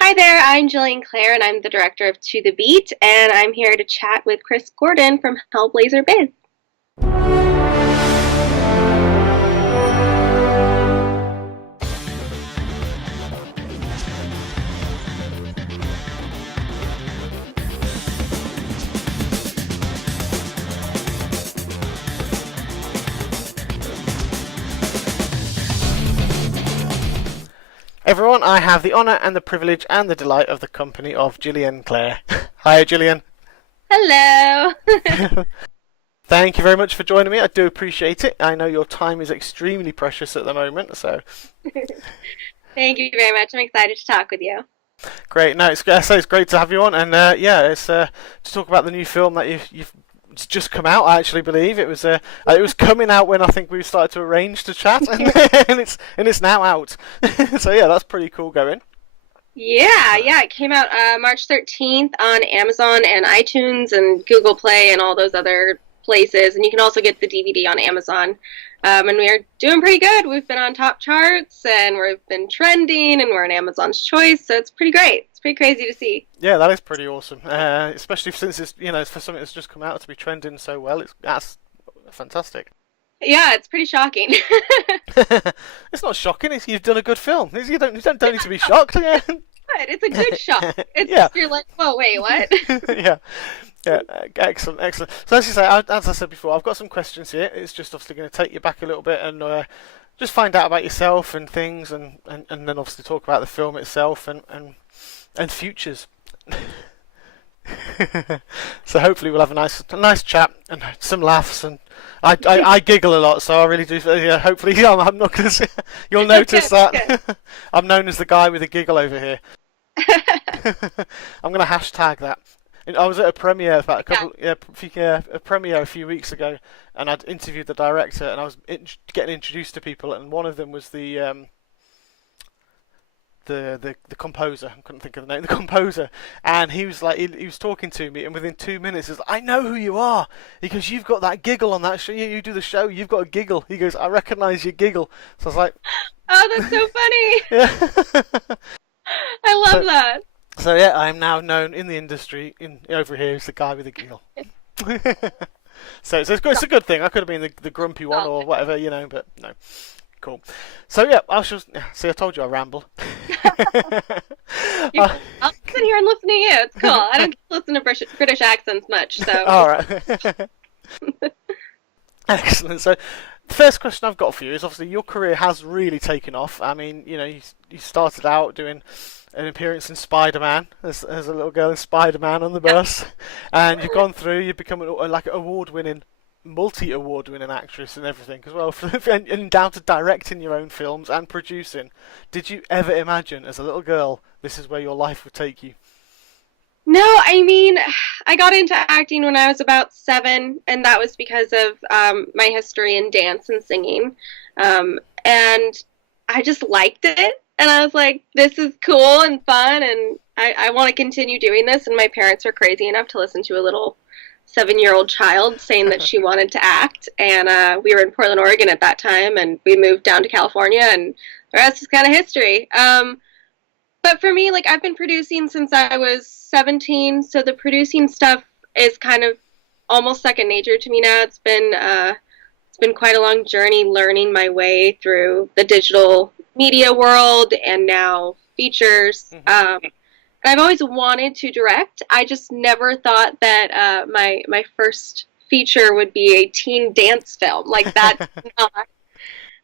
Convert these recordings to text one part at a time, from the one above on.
Hi there, I'm Jillian Clare, and I'm the director of To the Beat, and I'm here to chat with Chris Gordon from Hellblazer Biz. Everyone, I have the honour and the privilege and the delight of the company of Jillian Clare. Hi, Jillian. Hello! Thank you very much for joining me. I do appreciate it. I know your time is extremely precious at the moment, so Thank you very much. I'm excited to talk with you. great. No, it's great to have you on, and it's to talk about the new film that you've it's just come out. I actually believe it was coming out when I think we started to arrange to chat, and it's now out. So yeah, that's pretty cool going. Yeah, it came out March 13th on Amazon and iTunes and Google Play and all those other places. And you can also get the DVD on Amazon. And we are doing pretty good. We've been on top charts and we've been trending and we're an Amazon's choice. So it's pretty great. It's pretty crazy to see. Yeah, that is pretty awesome. Especially since it's for something that's just come out to be trending so well. That's fantastic. Yeah, it's pretty shocking. It's not shocking. You've done a good film. You don't need to be shocked. Yeah, Good. It's a good shock. It's yeah, You're like, whoa, wait, what? yeah, yeah. Excellent, excellent. So as you say, as I said before, I've got some questions here. It's just obviously going to take you back a little bit and just find out about yourself and things, and then obviously talk about the film itself and futures. So hopefully we'll have a nice chat and some laughs, and I giggle a lot, so I really do. Yeah, hopefully I'm not going to. You'll notice that I'm known as the guy with a giggle over here. I'm going to hashtag that. I was at a premiere about a premiere a few weeks ago, and I'd interviewed the director, and I was getting introduced to people, and one of them was the composer. I couldn't think of the name. The composer, and he was like, he was talking to me, and within 2 minutes, he's like, "I know who you are." He goes, "You've got that giggle on that show. You do the show. You've got a giggle." He goes, "I recognise your giggle." So I was like, Oh, that's so funny. "Yeah." I love so, that. so yeah, I am now known in the industry in over here as the guy with the giggle. It's a good thing. I could have been the grumpy one or whatever, but no. Cool. So yeah, I shall see. I told you I ramble. I'll sit here and listen to you. It's cool. I don't listen to British accents much, so. All right. Excellent. So, the first question I've got for you is obviously your career has really taken off. I mean, you started out doing an appearance in Spider-Man as a little girl in Spider-Man on the bus, and you've gone through. You've become like an award-winning, multi-award-winning actress and everything as well, and down to directing your own films and producing. Did you ever imagine, as a little girl, this is where your life would take you? No, I mean, I got into acting when I was about 7, and that was because of my history in dance and singing. And I just liked it, and I was like, this is cool and fun, and I want to continue doing this. And my parents were crazy enough to listen to a little 7-year-old child saying that she wanted to act. And we were in Portland, Oregon at that time, and we moved down to California, and the rest is kind of history. But for me, like, I've been producing since I was 17, so the producing stuff is kind of almost second nature to me now. It's been quite a long journey learning my way through the digital media world and now features. And I've always wanted to direct. I just never thought that my first feature would be a teen dance film. Like, that's not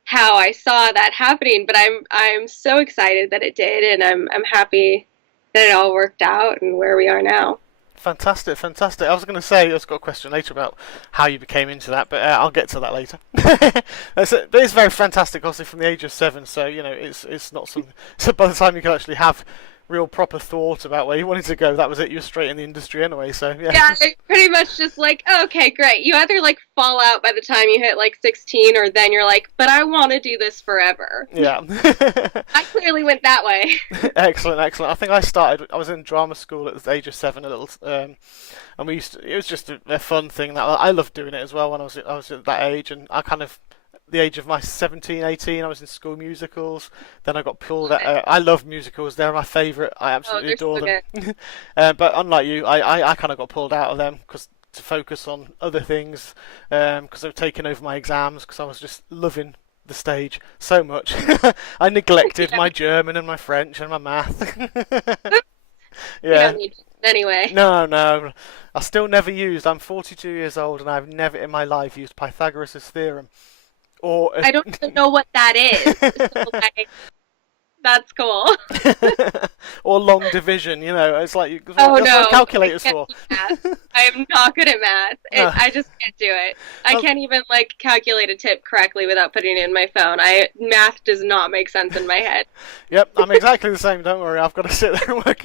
how I saw that happening, but I'm so excited that it did, and I'm happy that it all worked out and where we are now. Fantastic, fantastic. I was going to say, I've got a question later about how you became into that, but I'll get to that later. But it's very fantastic, obviously, from the age of 7. So it's not something. So by the time you can actually have real proper thought about where you wanted to go, that was it. You were straight in the industry anyway. So yeah. Yeah, pretty much just like, okay, great. You either like fall out by the time you hit like 16, or then you're like, but I want to do this forever. Yeah. I clearly went that way. Excellent, excellent. I think I was in drama school at the age of 7, a little, and it was just a fun thing that I loved doing it as well when I was at that age, and I kind of the age of my 17, 18, I was in school musicals. Then I got pulled Love out. it. I love musicals. They're my favourite. I Oh, absolutely they're adore so them. good. But unlike you, I kind of got pulled out of them because to focus on other things because I've taken over my exams because I was just loving the stage so much. I neglected Yeah, my German and my French and my math. we Yeah. don't need to anyway. No, no. I still never used. I'm 42 years old and I've never in my life used Pythagoras' theorem or I don't even know what that is. So like, that's cool. or long division. You know, it's like Oh that's what a no, I calculator's can't for. do math. I am not good at math. No. I just can't do it. I Oh, can't even like calculate a tip correctly without putting it in my phone. I math does not make sense in my head. yep, I'm exactly the same. Don't worry, I've got to sit there and work.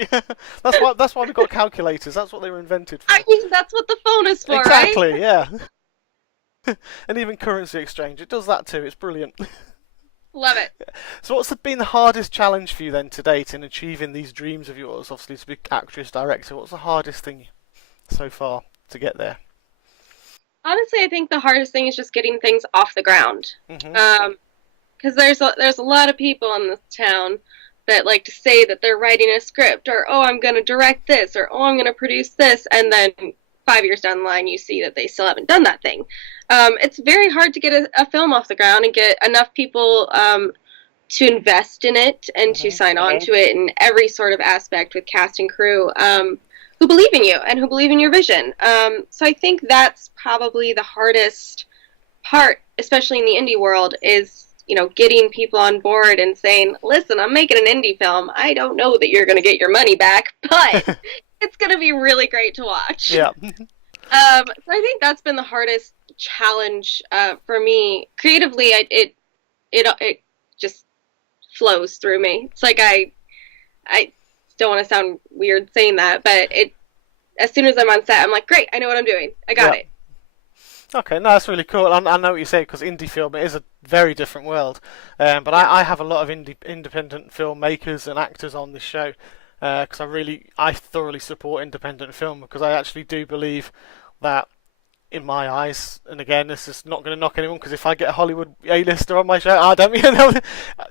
That's why we've got calculators. That's what they were invented I for. mean, that's what the phone is for, right? Exactly. Yeah. And even currency exchange, it does that too. It's brilliant. Love it. So, what's been the hardest challenge for you then to date in achieving these dreams of yours? Obviously, to be actress, director. What's the hardest thing so far to get there? Honestly, I think the hardest thing is just getting things off the ground. Mhm. Because there's a lot of people in this town that like to say that they're writing a script or oh I'm going to direct this or oh I'm going to produce this and then 5 years down the line you see that they still haven't done that thing. It's very hard to get a film off the ground and get enough people to invest in it and to Mhm. sign on to it in every sort of aspect with cast and crew who believe in you and who believe in your vision. So I think that's probably the hardest part, especially in the indie world, is getting people on board and saying, "Listen, I'm making an indie film. I don't know that you're going to get your money back, but it's going to be really great to watch." Yeah. So I think that's been the hardest challenge for me creatively. It just flows through me. It's like I don't want to sound weird saying that, but as soon as I'm on set, I'm like, great, I know what I'm doing. I got Yeah. it. Okay, no, that's really cool. I know what you say because indie film it is a very different world. But Yeah, I have a lot of independent filmmakers and actors on this show because I thoroughly support independent film because I actually do believe that in my eyes, and again, this is not going to knock anyone because if I get a Hollywood A-lister on my show, I don't,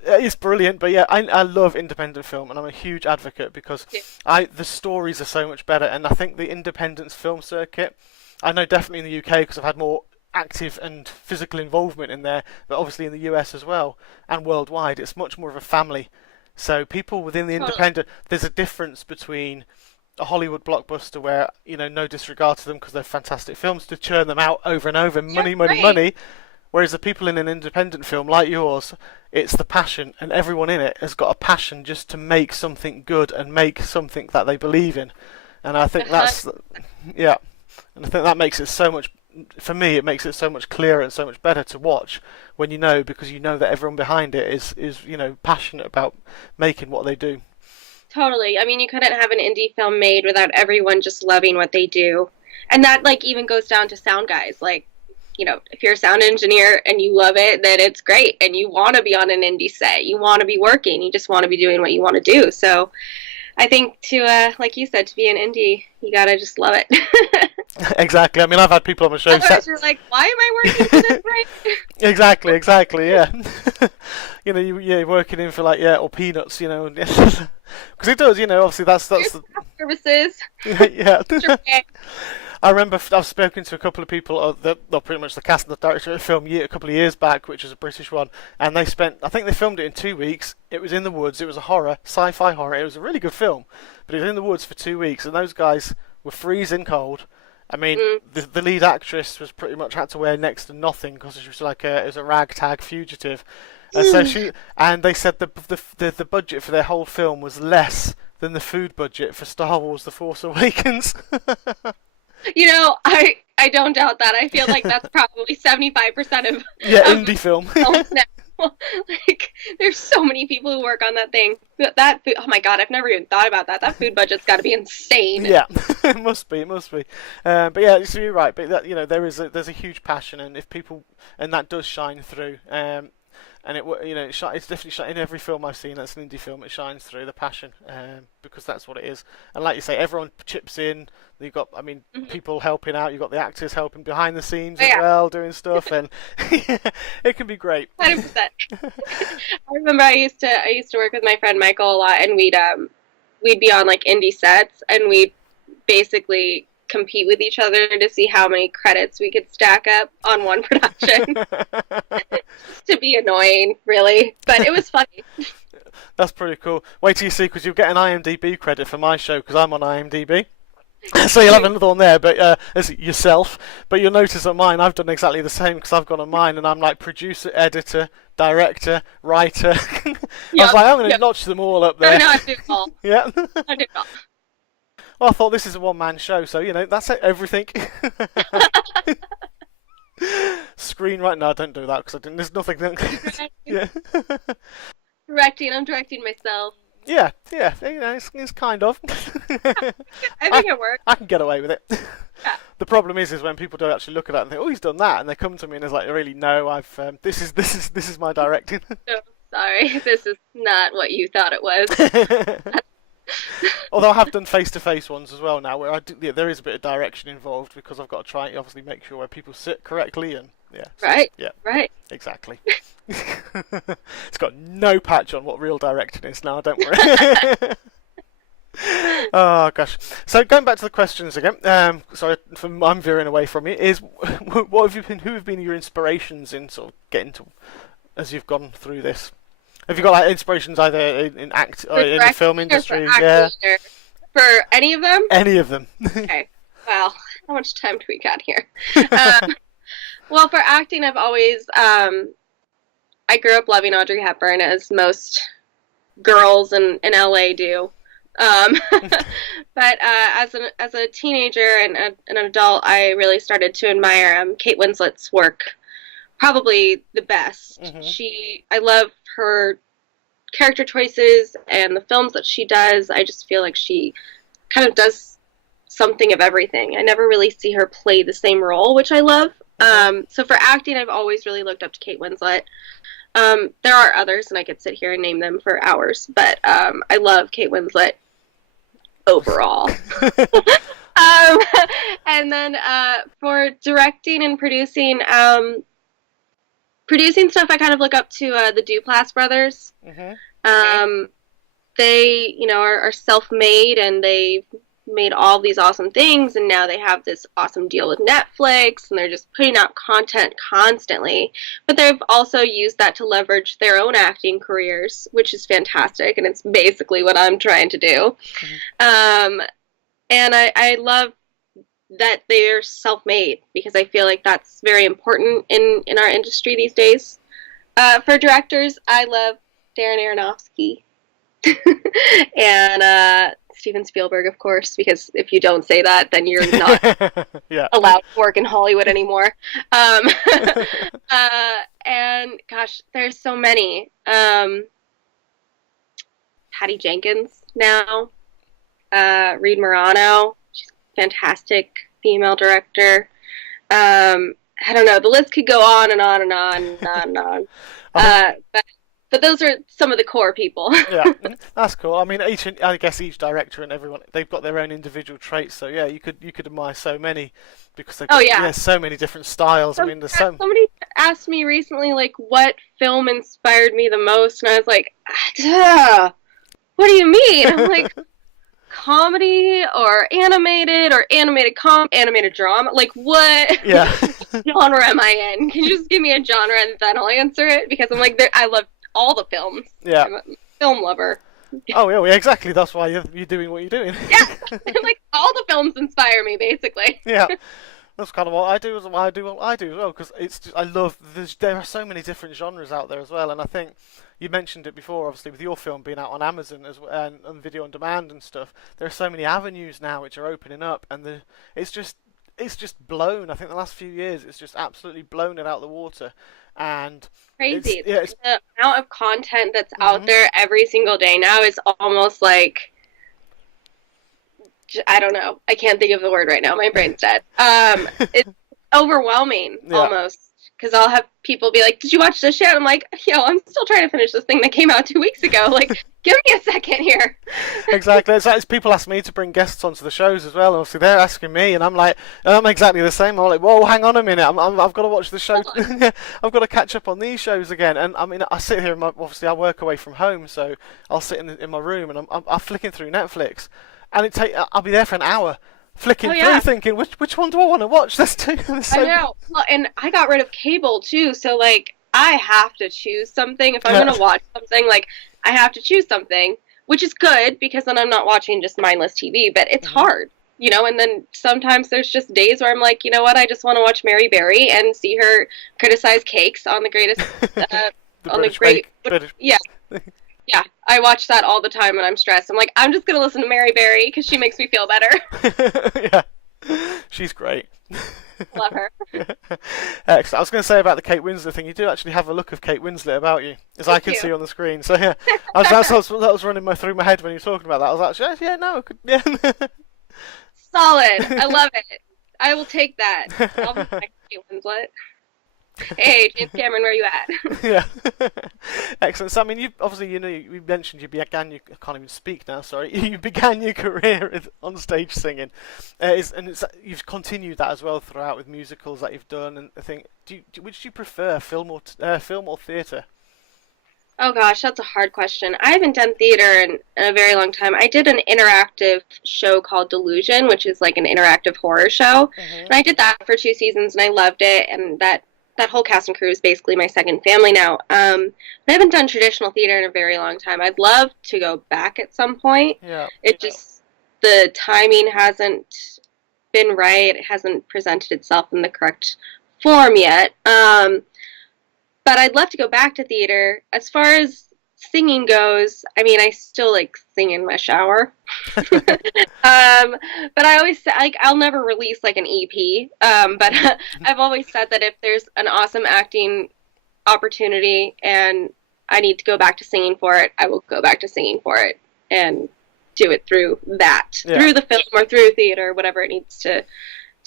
it's brilliant. But yeah, I love independent film, and I'm a huge advocate because yeah, the stories are so much better, and I think the independent film circuit, I know definitely in the UK because I've had more active and physical involvement in there, but obviously in the US as well and worldwide, it's much more of a family. So people within the totally. independent, there's a difference between a Hollywood blockbuster where no disregard to them because they're fantastic films to churn them out over and over, Yeah, money, money, right. money. Whereas the people in an independent film like yours, it's the passion, and everyone in it has got a passion just to make something good and make something that they believe in. And I think Uh-huh. that's, yeah, and I think that makes it so much. For me, it makes it so much clearer and so much better to watch when because you know that everyone behind it is passionate about making what they do. Totally. I mean, you couldn't have an indie film made without everyone just loving what they do. And that like even goes down to sound guys. Like, if you're a sound engineer and you love it, then it's great and you want to be on an indie set. You want to be working. You just want to be doing what you want to do. So, I think like you said, to be an indie, you got to just love it. Exactly. I mean, I've had people on my show Otherwise, you're like, why am I working for this right? exactly, yeah. You're working in for like or peanuts, because it does, obviously that's Here's services. yeah. Sure. I remember I've spoken to a couple of people, pretty much the cast and the director of the film a couple of years back, which was a British one, and I think they filmed it in 2 weeks. It was in the woods. It was a horror, sci-fi horror. It was a really good film, but it was in the woods for 2 weeks, and those guys were freezing cold. I mean, Mm, the lead actress was pretty much had to wear next to nothing because she was it was a ragtag fugitive, and so they said the budget for their whole film was less than the food budget for Star Wars: The Force Awakens. I don't doubt that. I feel like that's probably 75% of Yeah, of indie film. films now. Like, there's so many people who work on that thing. That food, oh my god, I've never even thought about that. That food budget's got to be insane. Yeah, it must be, but yeah, so you're right. But there's a huge passion, and if people, and that does shine through. and it's definitely shot in every film I've seen that's an indie film. It shines through the passion, because that's what it is. And like you say, everyone chips in. You've got, I mean, people helping out. You've got the actors helping behind the scenes as well, doing stuff, and it can be great. 100%. I remember I used to work with my friend Michael a lot, and we'd be on like indie sets, and we'd basically compete with each other to see how many credits we could stack up on one production. To be annoying, really, but it was funny. That's pretty cool. Wait till you see, because you'll get an IMDB credit for my show, because I'm on IMDB. So you'll have another one there, but as yourself. But you'll notice that mine, I've done exactly the same, because I've gone on mine, and I'm like producer, editor, director, writer. I was like, I'm going to notch them all up there. No, I do it all. Yeah. I do it all. Well, I thought this is a one-man show, so, that's it, everything. Screenwriting, no, don't do that, because there's nothing. Yeah. Directing, I'm directing myself. Yeah, it's kind of. I think it works. I can get away with it. Yeah. The problem is when people don't actually look at that and think, "Oh, he's done that," and they come to me and it's like, "Really, no, I've this is my directing." Oh, sorry, this is not what you thought it was. Although I have done face-to-face ones as well now, where there is a bit of direction involved, because I've got to try and obviously make sure where people sit correctly, and right, yeah, right, exactly. It's got no patch on what real directing is now. Don't worry. Oh gosh. So going back to the questions again. Sorry, I'm veering away from it. Who have been your inspirations in sort of getting to as you've gone through this? Have you got like inspirations either in act or in the film industry? Yeah. For any of them? Any of them. Okay. Well, how much time do we got here? Well, for acting, I've always I grew up loving Audrey Hepburn, as most girls in LA do. But as a teenager and an adult, I really started to admire Kate Winslet's work. Probably the best. I love her character choices and the films that she does. I just feel like she kind of does something of everything. I never really see her play the same role, which I love. So for acting, I've always really looked up to Kate Winslet. There are others, and I could sit here and name them for hours, but I love Kate Winslet overall. And then for directing and producing stuff, I kind of look up to the Duplass brothers. They, are self-made, and they made all these awesome things, and now they have this awesome deal with Netflix, and they're just putting out content constantly. But they've also used that to leverage their own acting careers, which is fantastic, and it's basically what I'm trying to do. And I love that they're self-made, because I feel like that's very important in our industry these days. For directors, I love Darren Aronofsky and Steven Spielberg, of course, because if you don't say that, then you're not allowed to work in Hollywood anymore. And gosh, there's so many. Patty Jenkins now, Reed Morano, she's a fantastic female director. I don't know, the list could go on and on and on and on and on. But those are some of the core people. Yeah, that's cool. I mean, I guess each director and everyone, they've got their own individual traits. So yeah, you could admire so many, because they've got so many different styles. I mean, there's somebody asked me recently, like, what film inspired me the most, and I was like, what do you mean? I'm like, comedy or animated drama? Like, what genre am I in? Can you just give me a genre and then I'll answer it? Because I'm like, I love all the films. Yeah. I'm a film lover. Oh, yeah, exactly. That's why you're doing what you're doing. Yeah. Like, all the films inspire me, basically. Yeah. That's kind of what I do as well, because I love, there are so many different genres out there as well, and I think you mentioned it before, obviously, with your film being out on Amazon as well, and video on demand and stuff. There are so many avenues now which are opening up, and it's just blown. I think the last few years, it's just absolutely blown it out of the water. And crazy. The amount of content that's out there every single day now is almost like, I don't know. I can't think of the word right now. My brain's dead. It's overwhelming almost. because I'll have people be like, "Did you watch this yet?" I'm like, "Yo, I'm still trying to finish this thing that came out 2 weeks ago. Like, give me a second here." Exactly. It's like people ask me to bring guests onto the shows as well, and obviously they're asking me, and I'm exactly the same. I'm like, whoa, hang on a minute, I've got to watch the show. I've got to catch up on these shows again. And I mean, I sit here, obviously I work away from home, so I'll sit in my room and I'm flicking through Netflix, and I'll be there for an hour. Flicking through, thinking which one do I want to watch? There's two. I know. Well, and I got rid of cable too, so like I have to choose something if I'm gonna watch something. Like I have to choose something, which is good because then I'm not watching just mindless TV. But it's hard, And then sometimes there's just days where I'm like, you know what? I just want to watch Mary Berry and see her criticize cakes on the greatest, on the great, yeah. Yeah, I watch that all the time when I'm stressed. I'm like, I'm just going to listen to Mary Berry because she makes me feel better. Yeah, she's great. Love her. Excellent. I was going to say about the Kate Winslet thing, you do actually have a look of Kate Winslet about you, as I can see on the screen. So yeah, that was running through my head when you were talking about that. I was like, yeah, no, yeah. Solid. I love it. I will take that. I'll be like Kate Winslet. Hey, James Cameron, where are you at? Yeah. Excellent. So, I mean, you mentioned you began I can't even speak now, sorry. You began your career on stage singing. You've continued that as well throughout with musicals that you've done. And I think, which do you prefer, film or theatre? Oh gosh, that's a hard question. I haven't done theater in a very long time. I did an interactive show called Delusion, which is like an interactive horror show. And I did that for 2 seasons, and I loved it, and that whole cast and crew is basically my second family now. I haven't done traditional theater in a very long time. I'd love to go back at some point. Yeah. The timing hasn't been right. It hasn't presented itself in the correct form yet. But I'd love to go back to theater. As far as singing goes, I mean, I still like sing in my shower. But I always say, like, I'll never release like an EP. But I've always said that if there's an awesome acting opportunity and I need to go back to singing for it, I will go back to singing for it and do it through that, through the film or through theater, whatever it needs to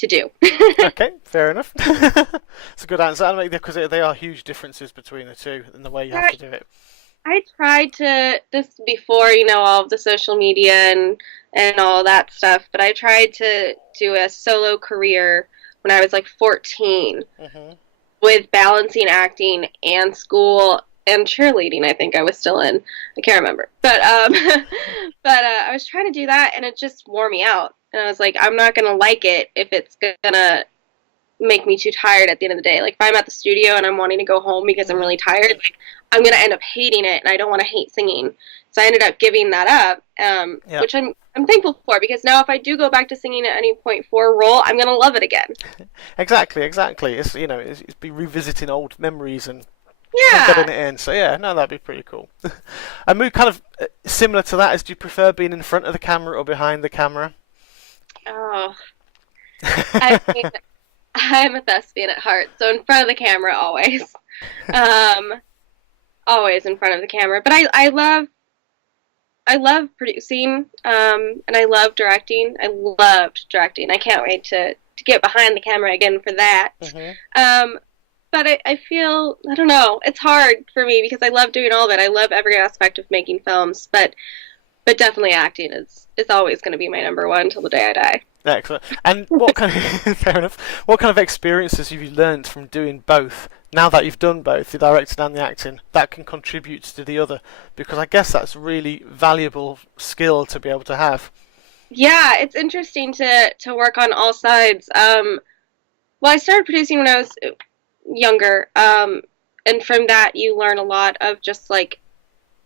do. Okay, fair enough. It's a good answer, because they are huge differences between the two and the way you have to do it. I tried to, this before, all of the social media and all that stuff, but I tried to do a solo career when I was like 14 with balancing acting and school and cheerleading. I think I was still in. I can't remember. But I was trying to do that, and it just wore me out. And I was like, I'm not going to like it if it's going to make me too tired at the end of the day. Like, if I'm at the studio and I'm wanting to go home because I'm really tired, like, I'm going to end up hating it, and I don't want to hate singing. So I ended up giving that up, which I'm thankful for, because now if I do go back to singing at any point for a role, I'm going to love it again. Exactly. It's, it's be revisiting old memories and Yeah. getting it in. So yeah, no, that'd be pretty cool. And we kind of similar to that, do you prefer being in front of the camera or behind the camera? Oh, I mean, I'm a thespian at heart, so in front of the camera always. Always in front of the camera. But I love producing, and I love directing. I loved directing. I can't wait to get behind the camera again for that. But I feel, I don't know, it's hard for me because I love doing all of it. I love every aspect of making films, but definitely acting is always going to be my number one until the day I die. Excellent. And what kind of fair enough? What kind of experiences have you learned from doing both? Now that you've done both, the directing and the acting, that can contribute to the other, because I guess that's a really valuable skill to be able to have. Yeah, it's interesting to work on all sides. Well, I started producing when I was younger, and from that you learn a lot of just like,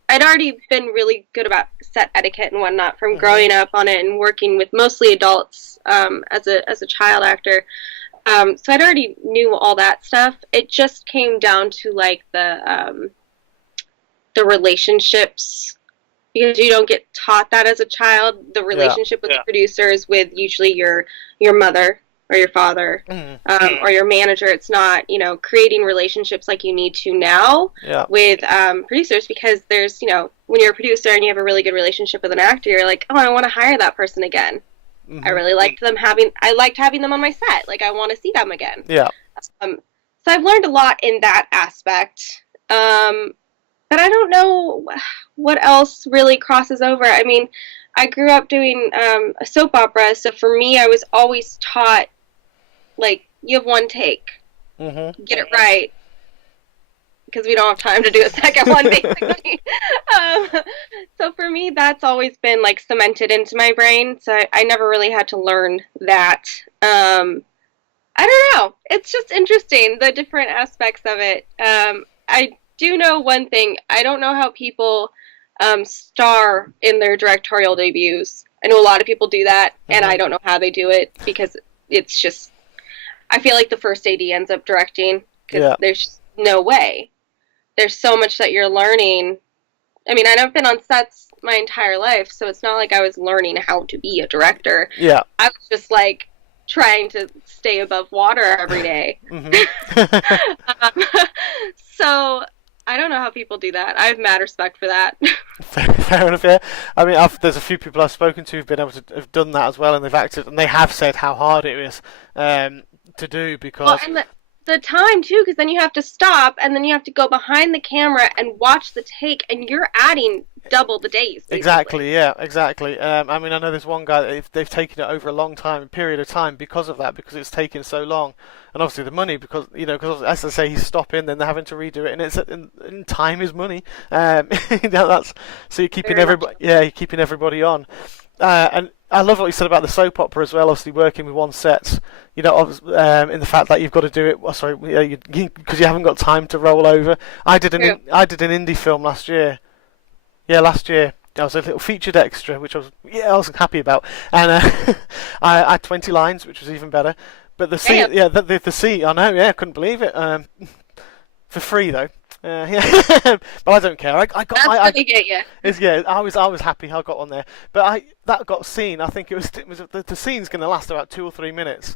I'd already been really good about set etiquette and whatnot from growing up on it and working with mostly adults as a child actor. So I'd already knew all that stuff. It just came down to like the relationships, because you don't get taught that as a child. The relationship with the producers, with usually your mother or your father, or your manager. It's not, creating relationships like you need to now with producers, because there's, when you're a producer and you have a really good relationship with an actor, you're like, oh, I want to hire that person again. I really liked them I liked having them on my set. Like, I want to see them again. Yeah. So I've learned a lot in that aspect. But I don't know what else really crosses over. I mean, I grew up doing a soap opera, so for me, I was always taught, like, you have one take, get it right, because we don't have time to do a second one, basically. um, so for me, that's always been, like, cemented into my brain, so I never really had to learn that. I don't know. It's just interesting, the different aspects of it. I do know one thing. I don't know how people star in their directorial debuts. I know a lot of people do that, and I don't know how they do it because it's just, I feel like the first AD ends up directing because there's no way. There's so much that you're learning. I mean, I've been on sets my entire life, so it's not like I was learning how to be a director. Yeah. I was just like trying to stay above water every day. So I don't know how people do that. I have mad respect for that. Fair enough, yeah. I mean, there's a few people I've spoken to who've been able to have done that as well, and they've acted, and they have said how hard it is to do because. Well, and the time too, because then you have to stop, and then you have to go behind the camera and watch the take, and you're adding double the days. Basically. Exactly, yeah, exactly. I mean, I know there's one guy that they've taken it over a long period of time because of that, because it's taken so long, and obviously the money, because because as I say, he's stopping, then they're having to redo it, and and time is money. That's so you're keeping everybody, you're keeping everybody on, and I love what you said about the soap opera as well. Obviously, working with one set, in the fact that you've got to do it. Because you haven't got time to roll over. I did an indie film last year. Yeah, last year. I was a little featured extra, which I was happy about, and I had 20 lines, which was even better. But the scene, the scene, I know, I couldn't believe it. For free though. But I don't care. I got. That's what they get you. I was happy I got on there. But that got seen. I think it was the scene's going to last about 2 or 3 minutes.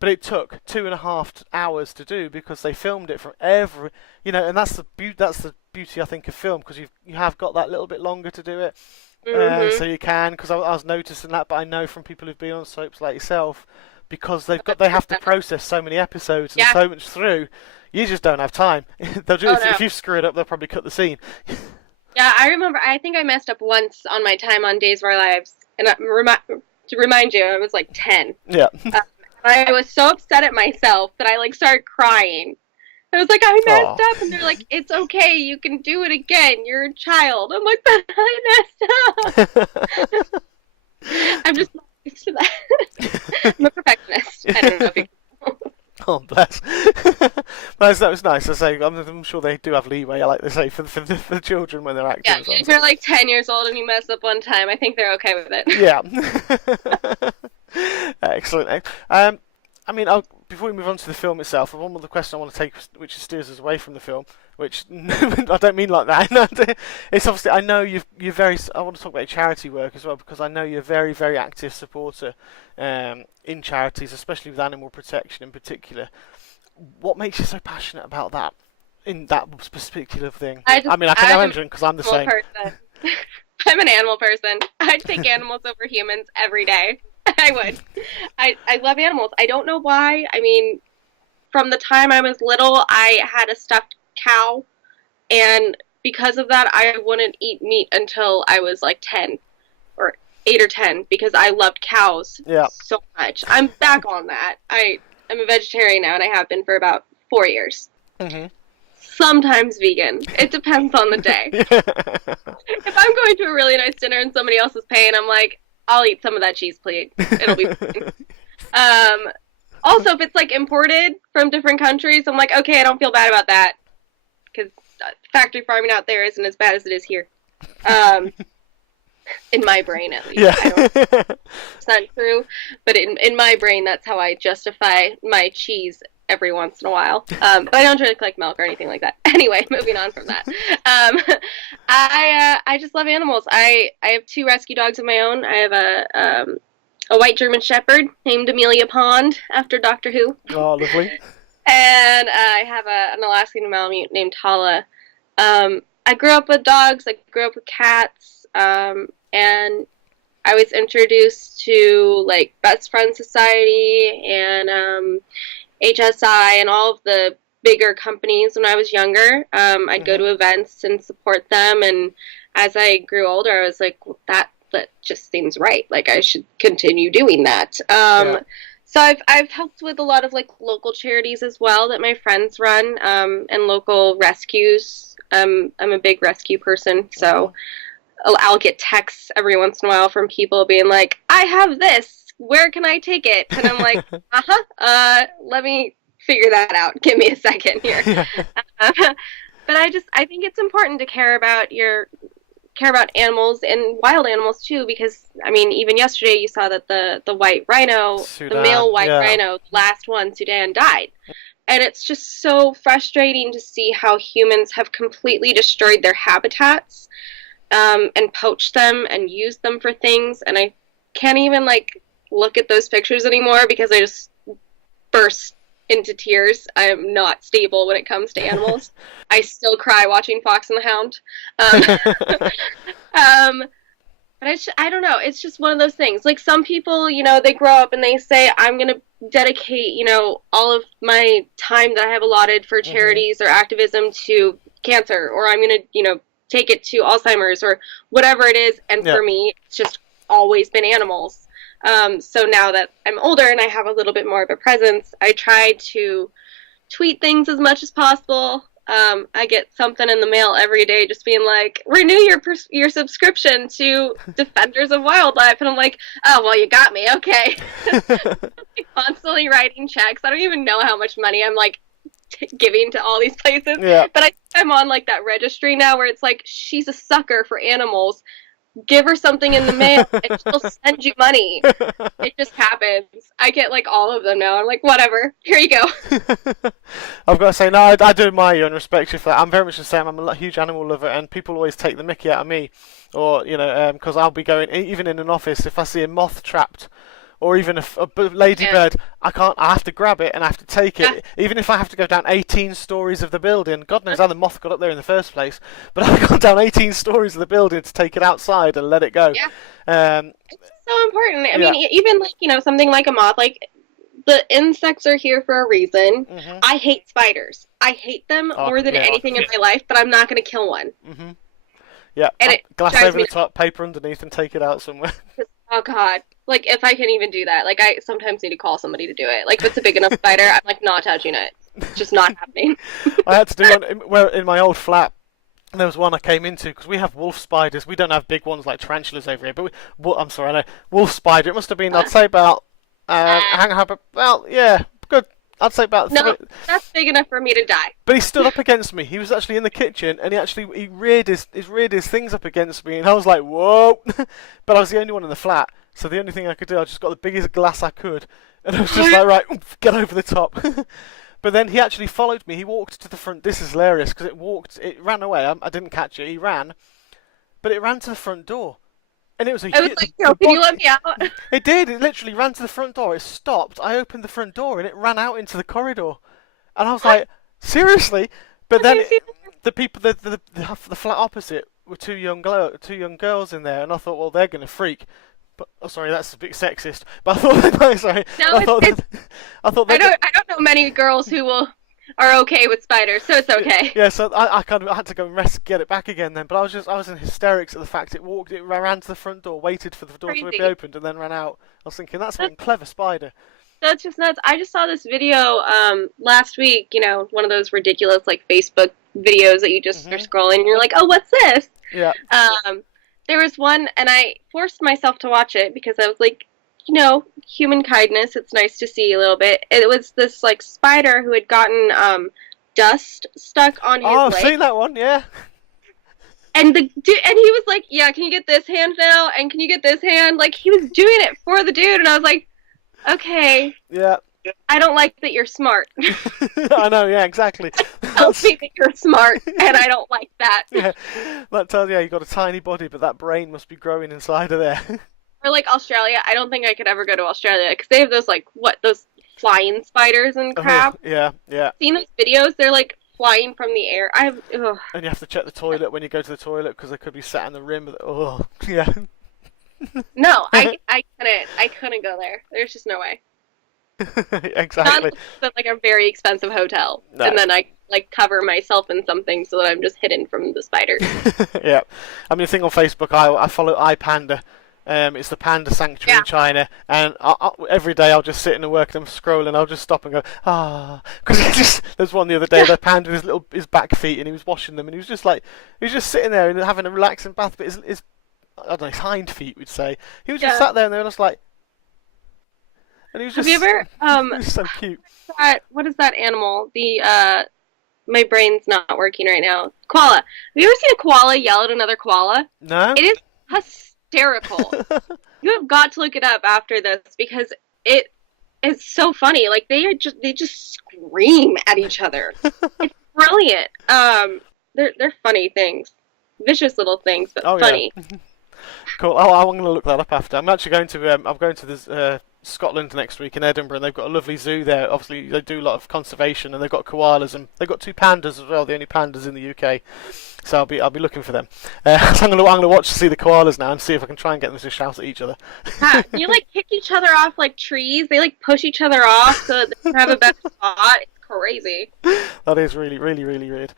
But it took 2.5 hours to do because they filmed it from every, and that's the beauty I think of film, because you have got that little bit longer to do it, so you can. Because I was noticing that, but I know from people who've been on soaps like yourself, because they have to process so many episodes and so much through, you just don't have time. If you screw it up, they'll probably cut the scene. Yeah, I remember. I think I messed up once on my time on Days of Our Lives, and to remind you, I was like 10. Yeah. I was so upset at myself that I started crying. I was like, I messed up, and they're like, it's okay, you can do it again. You're a child. I'm like, but I messed up. I'm just not used to that. I'm a perfectionist. I don't know if you can. Oh, bless. That was nice. I say, I'm sure they do have leeway, like they say, for the children when they're acting. Yeah, if you're like 10 years old and you mess up one time, I think they're okay with it. Yeah. Excellent. I mean, before we move on to the film itself, one more question I want to take, which steers us away from the film, which I don't mean like that. It's obviously, I know you're very. I want to talk about charity work as well, because I know you're a very, very active supporter in charities, especially with animal protection in particular. What makes you so passionate about that, in that particular thing? I can imagine, because I'm the same. I'm an animal person. I'd take animals over humans every day. I would. I love animals. I don't know why. I mean, from the time I was little, I had a stuffed cow, and because of that, I wouldn't eat meat until I was like 10 or 8 or 10, because I loved cows so much. I'm back on that. I'm a vegetarian now, and I have been for about 4 years. Mm-hmm. Sometimes vegan. It depends on the day. If I'm going to a really nice dinner and somebody else is paying, I'm like, I'll eat some of that cheese plate. It'll be fine. Also, if it's imported from different countries, I'm like, okay, I don't feel bad about that, because factory farming out there isn't as bad as it is here. In my brain, at least. Yeah. It's not true, but in my brain, that's how I justify my cheese every once in a while. But I don't drink milk or anything like that. Anyway, moving on from that. I just love animals. I have 2 rescue dogs of my own. I have a white German Shepherd named Amelia Pond, after Doctor Who. Oh, lovely. And I have an Alaskan Malamute named Tala. I grew up with dogs. I grew up with cats. And I was introduced to Best Friends Society and HSI and all of the bigger companies when I was younger. I'd go Mhm. to events and support them, and as I grew older, I was like, well, that just seems right. Like I should continue doing that. Yeah. So I've helped with a lot of like local charities as well that my friends run, and local rescues. I'm a big rescue person, Mhm. so I'll get texts every once in a while from people being like, "I have this. Where can I take it?" And I'm like, "Uh-huh. Let me figure that out. Give me a second here." Yeah. But I think it's important to care about animals and wild animals too, because I mean, even yesterday you saw that the white rhino, the Sudan. male white Yeah. rhino, the last one, Sudan, died. And it's just so frustrating to see how humans have completely destroyed their habitats, and poached them and used them for things. And I can't even like look at those pictures anymore because I just burst into tears. I am not stable when it comes to animals. I still cry watching Fox and the Hound. Um, um, but I don't know. It's just one of those things. Like some people, they grow up and they say, I'm going to dedicate, all of my time that I have allotted for Mhm. charities or activism to cancer, or I'm going to, take it to Alzheimer's or whatever it is. And Yeah. for me, it's just always been animals. So now that I'm older and I have a little bit more of a presence, I try to tweet things as much as possible. I get something in the mail every day just being like, renew your subscription to Defenders of Wildlife. And I'm like, oh, well, you got me. Okay. Constantly writing checks. I don't even know how much money I'm like giving to all these places. Yeah. But I'm on like that registry now where it's like, she's a sucker for animals. Give her something in the mail and she'll send you money. It just happens. I get like all of them now. I'm like, whatever. Here you go. I've got to say, no, I do admire you and respect you for that. I'm very much the same. I'm a huge animal lover, and people always take the mickey out of me, or because I'll be going even in an office if I see a moth trapped, or even a Yeah. ladybird. I can't. I have to grab it and I have to take Yeah. it, even if I have to go down 18 stories of the building. God knows how the moth got up there in the first place, but I've gone down 18 stories of the building to take it outside and let it go. Yeah. Um, It's so important. I yeah. mean, even like, something like a moth, like the insects are here for a reason. Mhm. I hate spiders. I hate them Oh, more than yeah. anything in my life, but I'm not going to kill one. Mhm. Yeah. And it Glass drives over me the top, paper underneath, and take it out somewhere. nuts. Oh God. Like if I can even do that, like I sometimes need to call somebody to do it. Like if it's a big enough spider, I'm like not touching it. It's just not happening. I had to do one in my old flat. There was one I came into because we have wolf spiders. We don't have big ones like tarantulas over here, but I'm sorry, I know wolf spider. It must have been, I'd say about, hang on, well, yeah, good. I'd say about No, three. that's big enough for me to die. But he stood up against me. He was actually in the kitchen, and he reared his things up against me, and I was like, whoa! But I was the only one in the flat, so the only thing I could do, I just got the biggest glass I could, and I was just like, right, get over the top. But then he actually followed me. He walked to the front. This is hilarious because it ran away. I didn't catch it. He ran, but it ran to the front door, and it was a I was huge. like, no, can you let me out? It did. It literally ran to the front door. It stopped. I opened the front door, and it ran out into the corridor. And I was like, seriously? But Let then me see. the people, the flat opposite were two young girls in there, and I thought, well, they're gonna freak. But oh, sorry, that's a bit sexist. But I thought, no, sorry, No, I thought, I thought they. I don't know many girls who are okay with spiders, so it's okay. Yeah, so I kind of had to go and get it back again then. But I was in hysterics at the fact it ran to the front door, waited for the door to be Crazy. opened, and then ran out. I was thinking that's That's, one clever spider. that's just nuts. I just saw this video last week. One of those ridiculous like Facebook videos that you just are Mhm. scrolling and you're like, oh, what's this? Yeah. Um, there was one, and I forced myself to watch it because I was like, human kindness. It's nice to see a little bit. It was this like spider who had gotten dust stuck on his Oh, I've leg, seen that one. Yeah. and the dude, and he was like, "Yeah, can you get this hand now? And can you get this hand?" Like he was doing it for the dude, and I was like, "Okay, Yeah. I don't like that you're smart. I know. Yeah. Exactly. Tell me that you're smart, and I don't like that." Yeah. That tells you you've got a tiny body, but that brain must be growing inside of there. Or like Australia, I don't think I could ever go to Australia because they have those like those flying spiders and Oh, crap. yeah. Yeah. Seen those videos? They're like flying from the air. Ugh. And you have to check the toilet when you go to the toilet because they could be sat in the rim. Oh, yeah. No, I couldn't go there. There's just no way. Exactly. Not at like a very expensive hotel, No. and then I like cover myself in something so that I'm just hidden from the spiders. Yeah. I mean, the thing on Facebook, I follow iPanda. It's the panda sanctuary Yeah, in China, and every day I'll just sit in the work and I'm scrolling. I'll just stop and go, because there's one the other day, yeah, the panda with his back feet, and he was washing them, and he was just like, he was just sitting there and having a relaxing bath, but his I don't know, his hind feet, we'd say. He was just yeah. sat there, and they were just like, and he was Have you just, ever he was so cute. what is that animal? The my brain's not working right now. Koala. Have you ever seen a koala yell at another koala? No. It is hysterical. You have got to look it up after this because it is so funny. Like they just scream at each other. It's brilliant. They're funny things, vicious little things, but Oh yeah. funny. Cool. Oh, I'm going to look that up after. I'm actually going to I'm going to this Scotland next week in Edinburgh, and they've got a lovely zoo there. Obviously, they do a lot of conservation, and they've got koalas, and they've got two pandas as well. The only pandas in the UK. So I'll be looking for them. So I'm going to watch to see the koalas now and see if I can try and get them to shout at each other. Yeah, you like kick each other off like trees. They like push each other off so that they can have a better spot. It's crazy. That is really, really, really weird.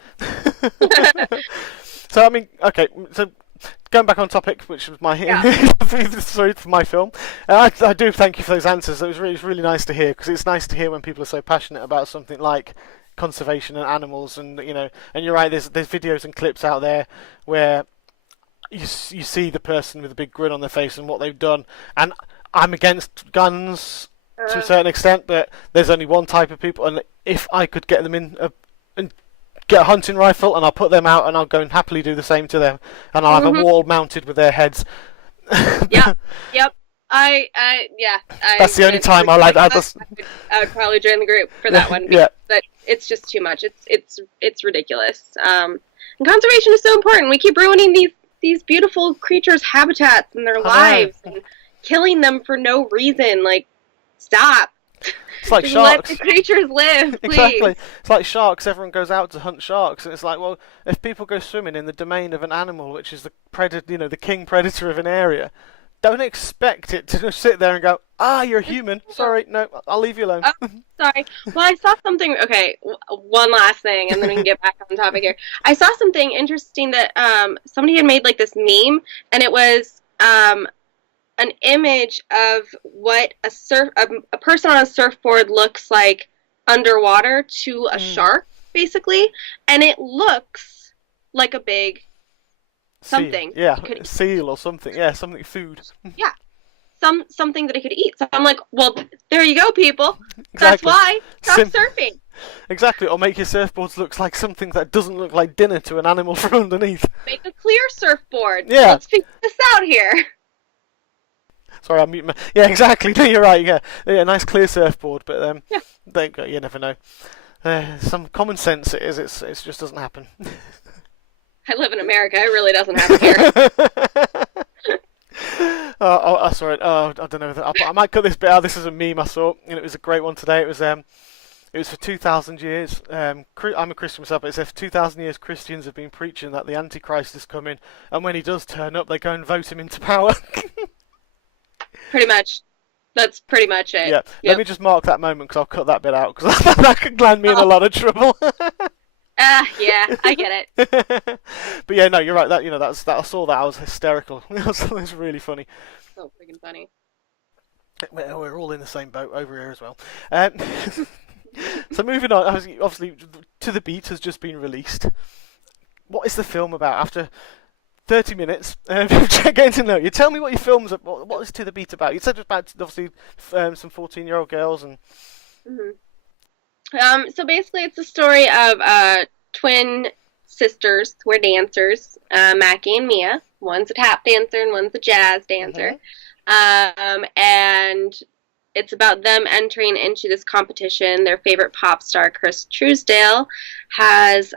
So I mean, okay, so going back on topic, which was my Yeah. sorry for my film, I do thank you for those answers. It's really nice to hear, because it's nice to hear when people are so passionate about something like conservation and animals, and and you're right. There's videos and clips out there where you see the person with a big grin on their face and what they've done. And I'm against guns to a certain extent, but there's only one type of people, and if I could get them and get a hunting rifle, and I'll put them out, and I'll go and happily do the same to them, and I'll have a wall mounted with their heads. Yep. Yep. Yeah. That's the only time I'll add. I would probably join the group for that one. Yeah. But it's just too much. It's ridiculous. And conservation is so important. We keep ruining these beautiful creatures' habitats and their lives, and killing them for no reason. Like, stop. It's like Just sharks. let the creatures live, please. Exactly. It's like sharks. Everyone goes out to hunt sharks, and it's like, well, if people go swimming in the domain of an animal, which is the predator, the king predator of an area, don't expect it to just sit there and go, you're human. Sorry, no, I'll leave you alone. Oh, sorry. Well, I saw something. Okay, one last thing, and then we can get back on topic here. I saw something interesting that somebody had made like this meme, and it was an image of what a person on a surfboard looks like underwater to a shark, basically, and it looks like a big something. Yeah, seal or something. Yeah, something food. Yeah. Something that it could eat. So I'm like, well, there you go, people. Exactly. That's why. Stop surfing. Exactly, or make your surfboards look like something that doesn't look like dinner to an animal from underneath. Make a clear surfboard. Yeah. Let's figure this out here. Sorry, I'm muting. Yeah, exactly. No, you're right. Yeah, nice clear surfboard, but you never know. Some common sense it is. It just doesn't happen. I live in America. It really doesn't happen here. Sorry. I don't know. I might cut this bit out. This is a meme I saw, and it was a great one today. It was for 2,000 years. I'm a Christian myself, but it says for 2,000 years Christians have been preaching that the Antichrist is coming, and when he does turn up, they go and vote him into power. Pretty much. That's pretty much it. Yeah. Let me just mark that moment, because I'll cut that bit out, because that could land me in a lot of trouble. Yeah, I get it. But yeah, no, you're right. That I saw that. I was hysterical. It was really funny. So freaking funny. We're all in the same boat over here as well. So moving on, obviously, To the Beat has just been released. What is the film about? After 30 minutes, getting to know you. Tell me what your film's about. What is To the Beat about? You said it's about, obviously, some 14-year-old girls and. So basically, it's a story of twin sisters who are dancers, Mackie and Mia. One's a tap dancer and one's a jazz dancer. And it's about them entering into this competition. Their favorite pop star, Chris Truesdale, has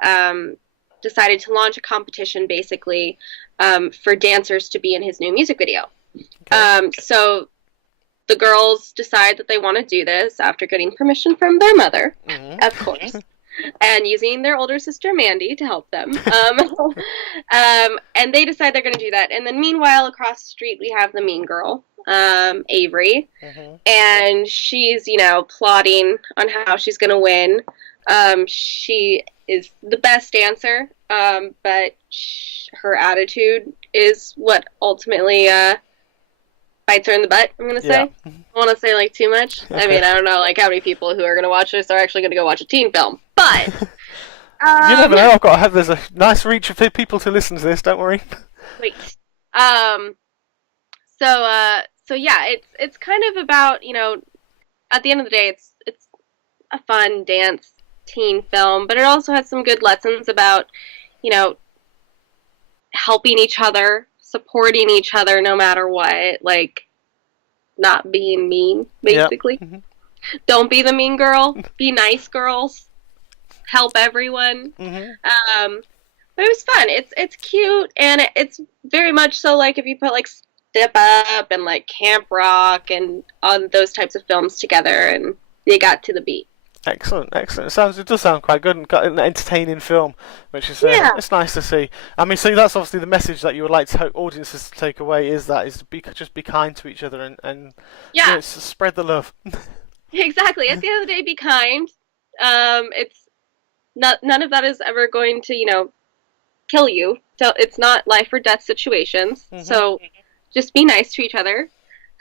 decided to launch a competition, basically, for dancers to be in his new music video. Okay. So the girls decide that they want to do this after getting permission from their mother, of course. and using their older sister Mandy to help them. And they decide they're going to do that. And then meanwhile, across the street, we have the mean girl, Avery, Hmm. and she's, plotting on how she's going to win. She is the best dancer, but her attitude is what ultimately bites her in the butt, I'm going to say. Yeah. I don't want to say, like, too much. I mean, I don't know, like, how many people who are going to watch this are actually going to go watch a teen film. But, You never know. There's a nice reach of people to listen to this. Don't worry. wait. Um, so yeah, it's kind of about, at the end of the day, it's a fun dance teen film, but it also has some good lessons about, you know, helping each other, supporting each other no matter what, like not being mean, basically. Yeah. Hmm. Don't be the mean girl. Be nice girls. Help everyone. Hmm. But it was fun. It's cute, and it's very much so like if you put like Step Up and like Camp Rock and all those types of films together, and they got to the beat. Excellent, excellent. It does sound quite good and got an entertaining film, which is Yeah, it's nice to see. I mean, so that's obviously the message that you would like to hope audiences to take away is to just be kind to each other and yeah, spread the love. exactly. At the end of the day, be kind. It's not none of that is ever going to kill you. So it's not life or death situations. Hmm. So just be nice to each other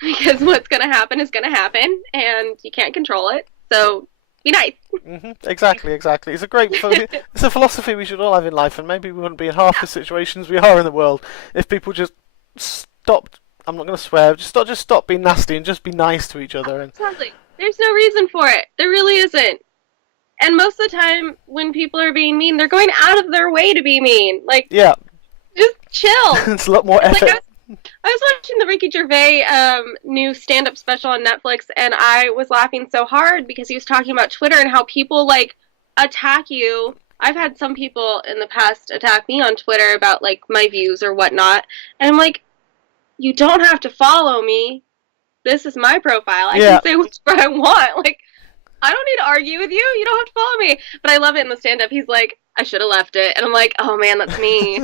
because what's going to happen is going to happen, and you can't control it. So be nice. Exactly, exactly. It's a philosophy we should all have in life, and maybe we wouldn't be in half the situations we are in the world if people just stopped. I'm not going to swear. Just stop being nasty and just be nice to each other. And Exactly. There's no reason for it. There really isn't. And most of the time, when people are being mean, they're going out of their way to be mean. Like, yeah, just chill. it's a lot more Like, effort. I was watching the Ricky Gervais new stand-up special on Netflix, and I was laughing so hard because he was talking about Twitter and how people like attack you. I've had some people in the past attack me on Twitter about like my views or whatnot, and I'm like, you don't have to follow me. This is my profile. I Yeah. can say whatever I want. Like, I don't need to argue with you. You don't have to follow me. But I love it in the stand-up. He's like, I should have left it, and I'm like, oh man, that's me.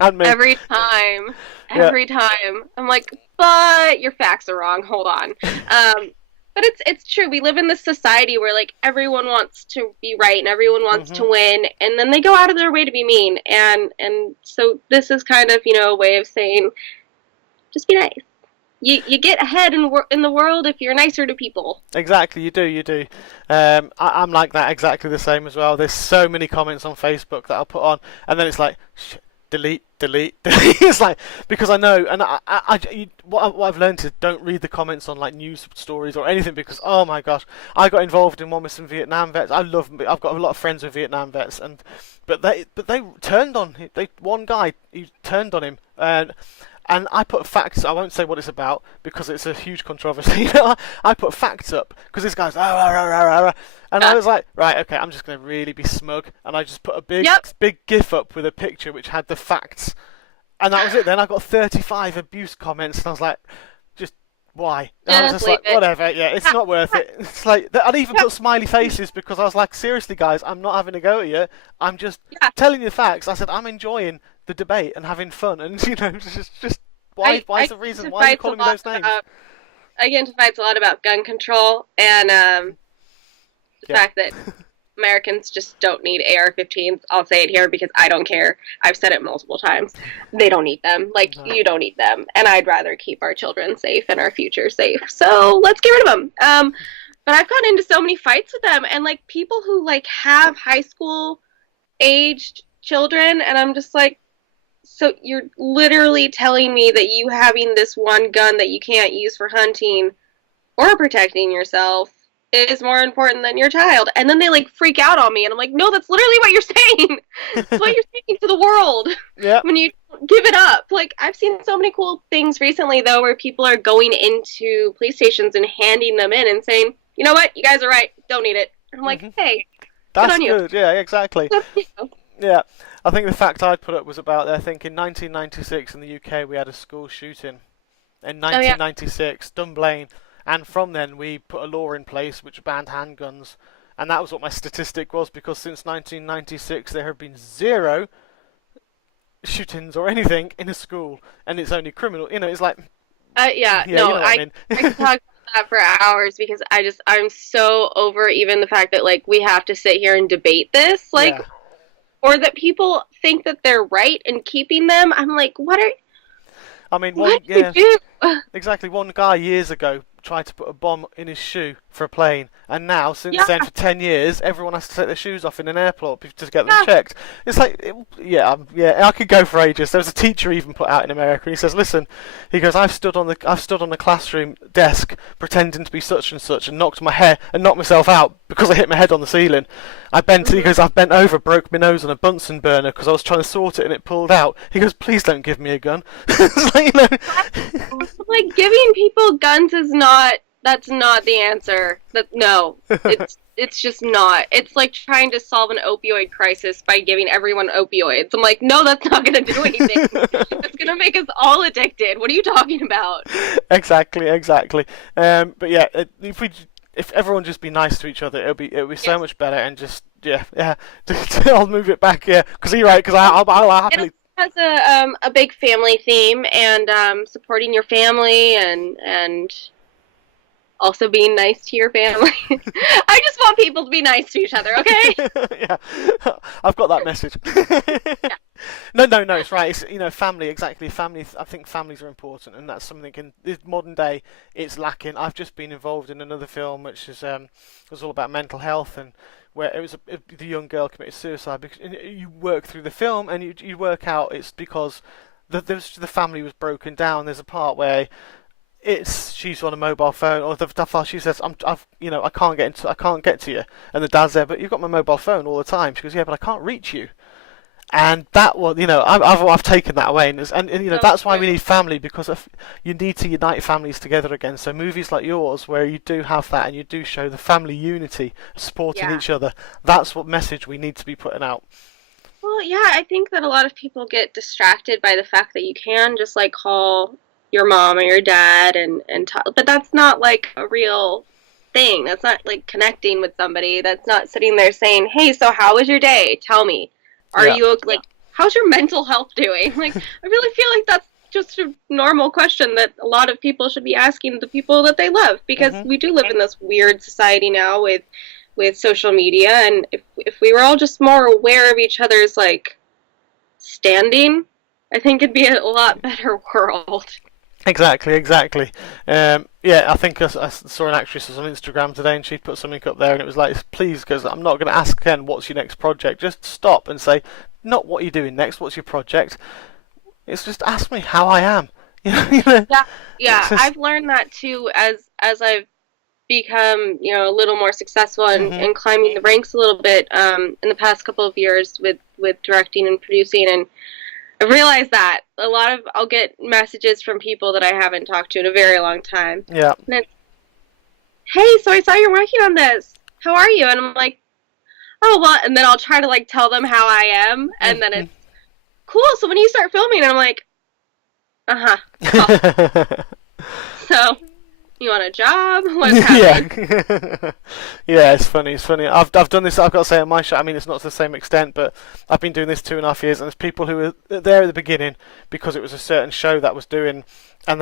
And me. Every time. Yeah. Every time. I'm like, but your facts are wrong. Hold on. But it's true. We live in this society where like everyone wants to be right and everyone wants to win, and then they go out of their way to be mean. And so this is kind of a way of saying, just be nice. You get ahead in the world if you're nicer to people. Exactly, you do. I'm like that, exactly the same as well. There's so many comments on Facebook that I'll put on, and then it's like, delete, delete, delete. It's like, because I know, and what I've learned is don't read the comments on like news stories or anything, because oh my gosh, I got involved in one with some Vietnam vets. I've got a lot of friends with Vietnam vets, but they turned on him. One guy, he turned on him, and I put facts. I won't say what it's about because it's a huge controversy. I put facts up because this guy's and I was like, right, okay, I'm just going to really be smug, and I just put a big GIF up with a picture which had the facts, and that was it. Then I got 35 abuse comments, and I was like, just why? And I was just like, whatever, yeah, it's not worth it. It's like I'd even put smiley faces because I was like, seriously, guys, I'm not having a go at you. I'm just telling you the facts. I said I'm enjoying the debate and having fun, and just why's the reason? Why are you calling me those names? I get into fights a lot about gun control and the fact that Americans just don't need AR-15s. I'll say it here because I don't care. I've said it multiple times. They don't need them. Like, you don't need them. And I'd rather keep our children safe and our future safe. So let's get rid of them. But I've gotten into so many fights with them, and like people who like have high school aged children, and I'm just like, so you're literally telling me that you having this one gun that you can't use for hunting or protecting yourself is more important than your child. And then they like freak out on me, and I'm like, no, that's literally what you're saying. It's what you're saying to the world. Yeah. When you give it up. Like, I've seen so many cool things recently though where people are going into police stations and handing them in and saying, you know what, you guys are right, don't need it. And I'm like, hey, that's good on you. good. Yeah, exactly. Yeah, I think the fact I'd put up was about, I think in 1996 in the UK we had a school shooting. In 1996, Dunblane, and from then we put a law in place which banned handguns. And that was what my statistic was, because since 1996 there have been zero shootings or anything in a school, and it's only criminal. It's like, Yeah, yeah, you no, know what I mean. I could talk about that for hours because I'm so over even the fact that like we have to sit here and debate this, like, Yeah. or that people think that they're right in keeping them. I'm like, I mean, what do you do? exactly. One guy years ago tried to put a bomb in his shoe for a plane, and now, since Yeah, then, for 10 years, everyone has to take their shoes off in an airport to get them yeah. checked. It's like, yeah, I could go for ages. There was a teacher even put out in America, and he says, "Listen," he goes, I've stood on the classroom desk pretending to be such and such, and knocked myself out because I hit my head on the ceiling. He goes, I've bent over, broke my nose on a Bunsen burner because I was trying to sort it and it pulled out. He goes, please don't give me a gun. It's like, Like giving people guns is that's not the answer. No, it's just not. It's like trying to solve an opioid crisis by giving everyone opioids. I'm like, no, that's not going to do anything. It's going to make us all addicted. What are you talking about? Exactly. But yeah, if everyone just be nice to each other, it'll be so much better. And just yeah. I'll move it back, yeah, because you're right. Because I'll happily. It has a big family theme and supporting your family and also being nice to your family. I just want people to be nice to each other, okay? Yeah, I've got that message. Yeah. No, it's right. It's family, exactly. Family. I think families are important, and that's something in this modern day it's lacking. I've just been involved in another film which is was all about mental health, and where it was the young girl committed suicide. Because you work through the film and you work out it's because the family was broken down. There's a part where she's on a mobile phone, or she says, I can't get to you, and the dad's there, but you've got my mobile phone all the time. She goes, yeah, but I can't reach you. And that was, I've taken that away, and that's why we need family, because you need to unite families together again. So movies like yours, where you do have that and you do show the family unity, supporting each other, that's what message we need to be putting out. Well, yeah, I think that a lot of people get distracted by the fact that you can just like call your mom or your dad and talk, but that's not like a real thing. That's not like connecting with somebody. That's not sitting there saying, "Hey, so how was your day? Tell me. Are you like how's your mental health doing?" Like I really feel like that's just a normal question that a lot of people should be asking the people that they love, because we do live in this weird society now with social media, and if we were all just more aware of each other's like standing, I think it'd be a lot better world. Exactly. I think I saw an actress on Instagram today, and she put something up there, and it was like, please, because I'm not going to ask Ken, what's your next project? Just stop and say, not what you're doing next, what's your project? It's just ask me how I am. Yeah. I've learned that too as I've become, a little more successful and climbing the ranks a little bit in the past couple of years with directing and producing, and I realized that I'll get messages from people that I haven't talked to in a very long time. Yeah. And it's, hey, so I saw you're working on this. How are you? And I'm like, oh, well, and then I'll try to like tell them how I am, and then it's cool. So when you start filming, and I'm like, oh. So you want a job? What's happening? Yeah, it's funny. I've done this. I've got to say, on my show, I mean, it's not to the same extent, but I've been doing this 2.5 years, and there's people who were there at the beginning because it was a certain show that was doing, and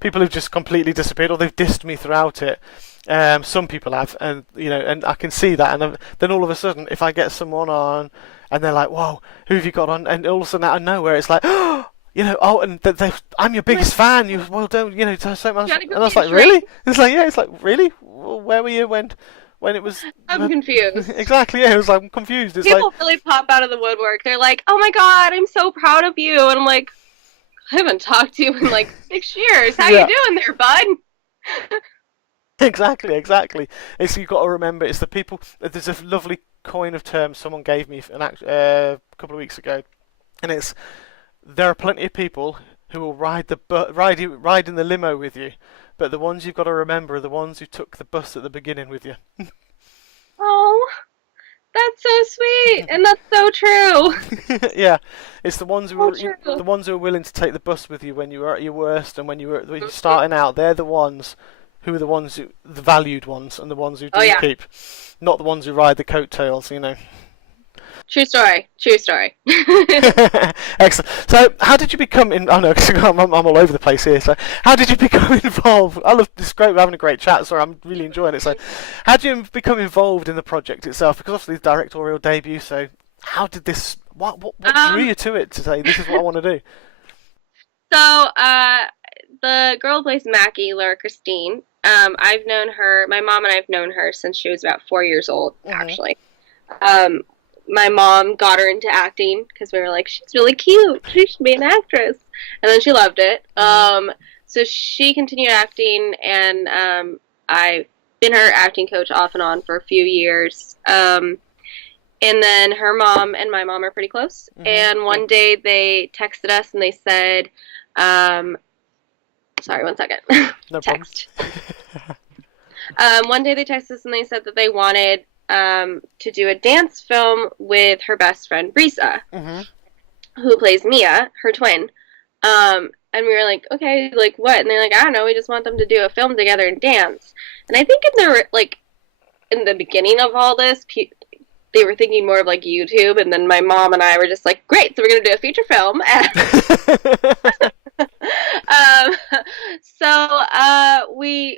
people who've just completely disappeared, or they've dissed me throughout it. Some people have, and and I can see that, and then all of a sudden, if I get someone on, and they're like, "Whoa, who have you got on?" and all of a sudden out of nowhere, it's like, "Oh." And I'm your biggest fan. So much. And I was like, really? It's like, yeah. It's like, really? Where were you when it was? I'm confused. Exactly. Yeah. It was like, I'm confused. It's People really pop out of the woodwork. They're like, "Oh my god, I'm so proud of you," and I'm like, I haven't talked to you in like 6 years. How you doing there, bud? Exactly. You've got to remember, it's the people. There's a lovely coin of terms someone gave me a couple of weeks ago, and it's, there are plenty of people who will ride in the limo with you, but the ones you've got to remember are the ones who took the bus at the beginning with you. Oh, that's so sweet, and that's so true. Yeah, it's the ones who are willing to take the bus with you when you were at your worst and when you're starting out. They're the ones who are the ones who, the valued ones, and the ones who Oh do yeah. keep, not the ones who ride the coattails, you know. True story. True story. Excellent. So, how did you become in? Oh no, 'cause I'm all over the place here. So, how did you become involved? I love this. Great, we're having a great chat. Sorry, I'm really enjoying it. So, how did you become involved in the project itself? Because obviously, the directorial debut. So, how did this? What drew you to it to say this is what I want to do? So, the girl who plays Mackie, Laura Christine. I've known her. My mom and I've known her since she was about 4 years old, actually. Um, my mom got her into acting because we were like, she's really cute. She should be an actress. And then she loved it. So she continued acting, and I've been her acting coach off and on for a few years. And then her mom and my mom are pretty close. And one day they texted us and they said, sorry, 1 second. No Text. One day they texted us and they said that they wanted to do a dance film with her best friend Brisa, who plays Mia, her twin. And we were like, okay, like what? And they're like, I don't know, we just want them to do a film together and dance. And I think in the beginning of all this, they were thinking more of like YouTube, and then my mom and I were just like, great, so we're gonna do a feature film.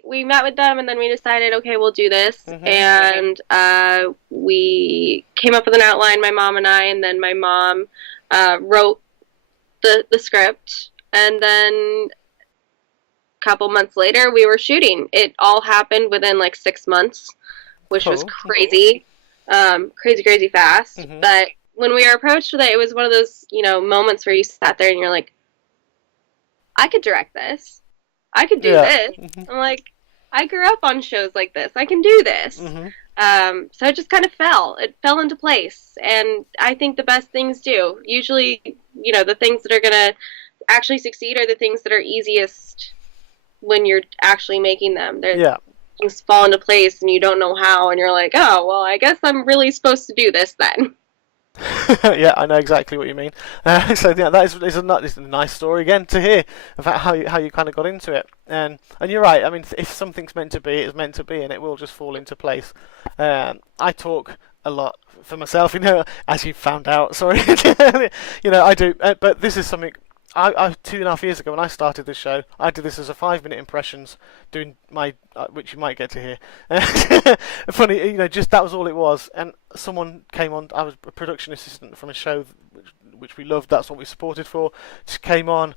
We met with them, and then we decided, okay, we'll do this. And we came up with an outline, my mom and I, and then my mom wrote the script, and then a couple months later we were shooting. It all happened within like 6 months, which was crazy. Crazy fast. But when we were approached with it, it was one of those, moments where you sat there and you're like, I could direct this. I could do this. I'm like, I grew up on shows like this. I can do this. So it just kind of fell. It fell into place. And I think the best things do. Usually, the things that are going to actually succeed are the things that are easiest when you're actually making them. Things fall into place and you don't know how, and you're like, oh, well, I guess I'm really supposed to do this then. Yeah, I know exactly what you mean. So yeah, that is a nice story again to hear about how you kind of got into it. And you're right. I mean, if something's meant to be, it's meant to be, and it will just fall into place. I talk a lot for myself, as you found out. Sorry, I do. But this is something. I 2.5 years ago when I started this show, I did this as a 5-minute impressions, doing my which you might get to hear. Funny, just that was all it was. And someone came on. I was a production assistant from a show which we loved. That's what we supported for. Just came on,